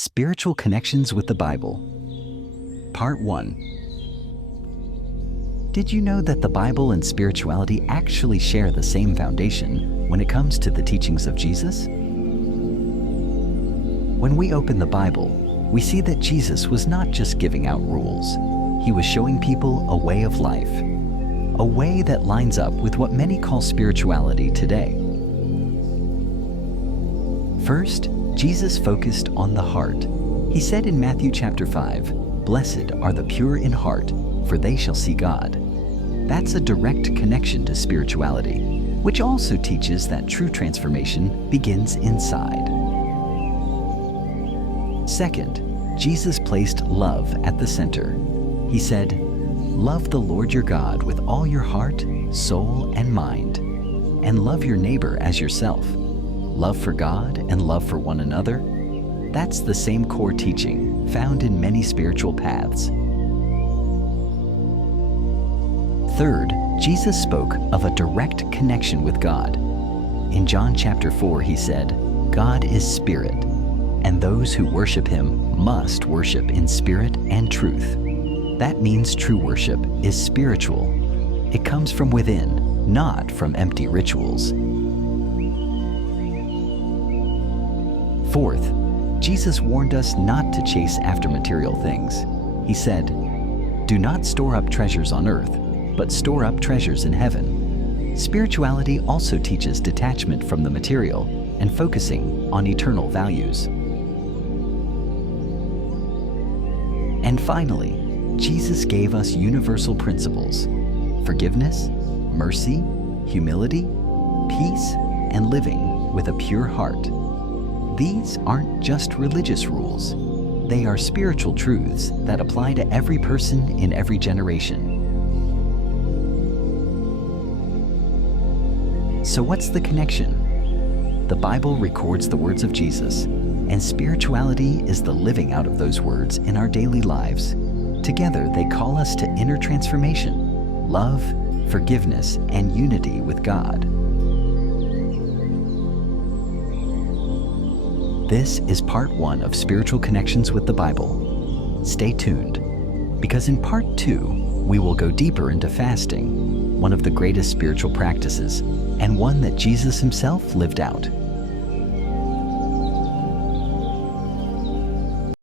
Spiritual Connections with the Bible. Part 1. Did you know that the Bible and spirituality actually share the same foundation when it comes to the teachings of Jesus? When we open the Bible, we see that Jesus was not just giving out rules. He was showing people a way of life, a way that lines up with what many call spirituality today. First, Jesus focused on the heart. He said in Matthew chapter 5, "Blessed are the pure in heart, for they shall see God." That's a direct connection to spirituality, which also teaches that true transformation begins inside. Second, Jesus placed love at the center. He said, "Love the Lord your God with all your heart, soul, and mind, and love your neighbor as yourself." Love for God and love for one another, that's the same core teaching found in many spiritual paths. Third, Jesus spoke of a direct connection with God. In John chapter 4, he said, "God is spirit, and those who worship him must worship in spirit and truth." That means true worship is spiritual. It comes from within, not from empty rituals. Fourth, Jesus warned us not to chase after material things. He said, "Do not store up treasures on earth, but store up treasures in heaven." Spirituality also teaches detachment from the material and focusing on eternal values. And finally, Jesus gave us universal principles: forgiveness, mercy, humility, peace, and living with a pure heart. These aren't just religious rules. They are spiritual truths that apply to every person in every generation. So what's the connection? The Bible records the words of Jesus, and spirituality is the living out of those words in our daily lives. Together, they call us to inner transformation, love, forgiveness, and unity with God. This is part 1 of Spiritual Connections with the Bible. Stay tuned, because in part 2, we will go deeper into fasting, one of the greatest spiritual practices, and one that Jesus himself lived out.